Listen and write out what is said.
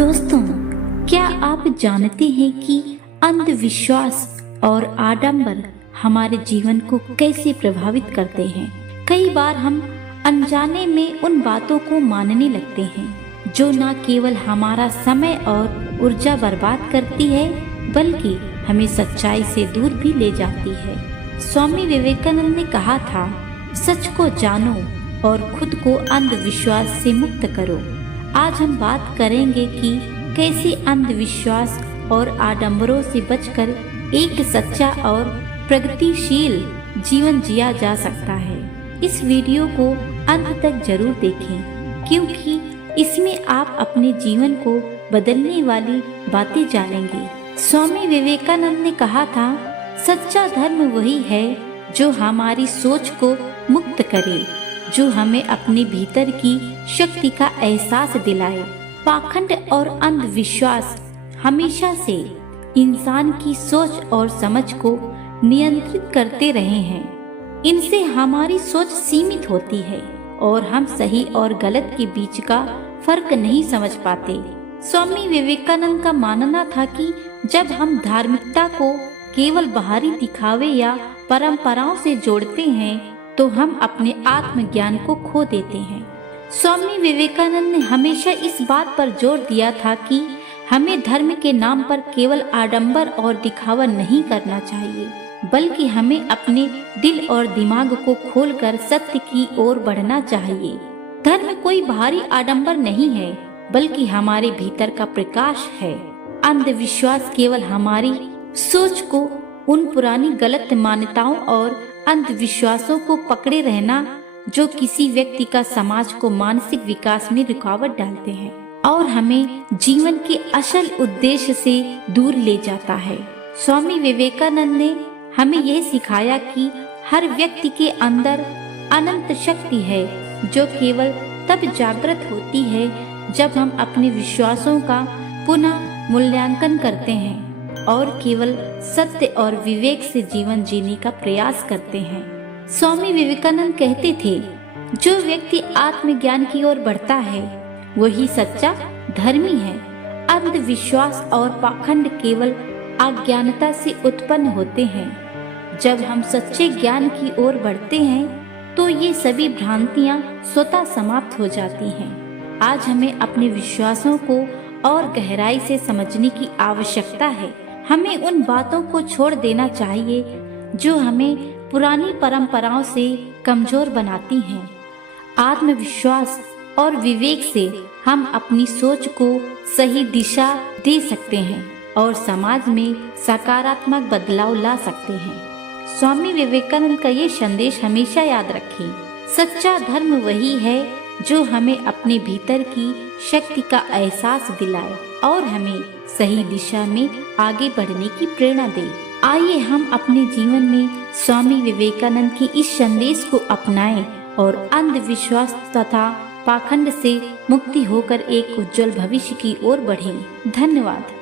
दोस्तों, क्या आप जानते हैं कि अंधविश्वास और आडंबर हमारे जीवन को कैसे प्रभावित करते हैं? कई बार हम अनजाने में उन बातों को मानने लगते हैं जो न केवल हमारा समय और ऊर्जा बर्बाद करती है बल्कि हमें सच्चाई से दूर भी ले जाती है। स्वामी विवेकानंद ने कहा था, सच को जानो और खुद को अंधविश्वास से मुक्त करो। आज हम बात करेंगे कि कैसे अंधविश्वास और आडंबरों से बचकर एक सच्चा और प्रगतिशील जीवन जिया जा सकता है। इस वीडियो को अंत तक जरूर देखें क्योंकि इसमें आप अपने जीवन को बदलने वाली बातें जानेंगे। स्वामी विवेकानंद ने कहा था, सच्चा धर्म वही है जो हमारी सोच को मुक्त करे, जो हमें अपने भीतर की शक्ति का एहसास दिलाए। पाखंड और अंधविश्वास हमेशा से इंसान की सोच और समझ को नियंत्रित करते रहे हैं। इनसे हमारी सोच सीमित होती है और हम सही और गलत के बीच का फर्क नहीं समझ पाते। स्वामी विवेकानंद का मानना था कि जब हम धार्मिकता को केवल बाहरी दिखावे या परंपराओं से जोड़ते हैं तो हम अपने आत्मज्ञान को खो देते हैं। स्वामी विवेकानंद ने हमेशा इस बात पर जोर दिया था कि हमें धर्म के नाम पर केवल आडंबर और दिखावा नहीं करना चाहिए, बल्कि हमें अपने दिल और दिमाग को खोलकर सत्य की ओर बढ़ना चाहिए। धर्म कोई बाहरी आडंबर नहीं है, बल्कि हमारे भीतर का प्रकाश है। अंधविश्वास केवल हमारी सोच को उन पुरानी गलत मान्यताओं और अंधविश्वासों को पकड़े रहना जो किसी व्यक्ति का समाज को मानसिक विकास में रुकावट डालते हैं और हमें जीवन के असल उद्देश्य से दूर ले जाता है। स्वामी विवेकानंद ने हमें यह सिखाया कि हर व्यक्ति के अंदर अनंत शक्ति है जो केवल तब जागृत होती है जब हम अपने विश्वासों का पुनः मूल्यांकन करते हैं और केवल सत्य और विवेक से जीवन जीने का प्रयास करते हैं। स्वामी विवेकानंद कहते थे, जो व्यक्ति आत्मज्ञान की ओर बढ़ता है वही सच्चा धर्मी है। अंधविश्वास और पाखंड केवल अज्ञानता से उत्पन्न होते हैं। जब हम सच्चे ज्ञान की ओर बढ़ते हैं तो ये सभी भ्रांतियां स्वतः समाप्त हो जाती हैं। आज हमें अपने विश्वासों को और गहराई से समझने की आवश्यकता है। हमें उन बातों को छोड़ देना चाहिए जो हमें पुरानी परंपराओं से कमजोर बनाती हैं। आत्मविश्वास और विवेक से हम अपनी सोच को सही दिशा दे सकते हैं और समाज में सकारात्मक बदलाव ला सकते हैं। स्वामी विवेकानंद का ये संदेश हमेशा याद रखें, सच्चा धर्म वही है जो हमें अपने भीतर की शक्ति का एहसास दिलाए और हमें सही दिशा में आगे बढ़ने की प्रेरणा दे। आइए हम अपने जीवन में स्वामी विवेकानंद के इस संदेश को अपनाएं और अंधविश्वास तथा पाखंड से मुक्ति होकर एक उज्जवल भविष्य की ओर बढ़ें। धन्यवाद।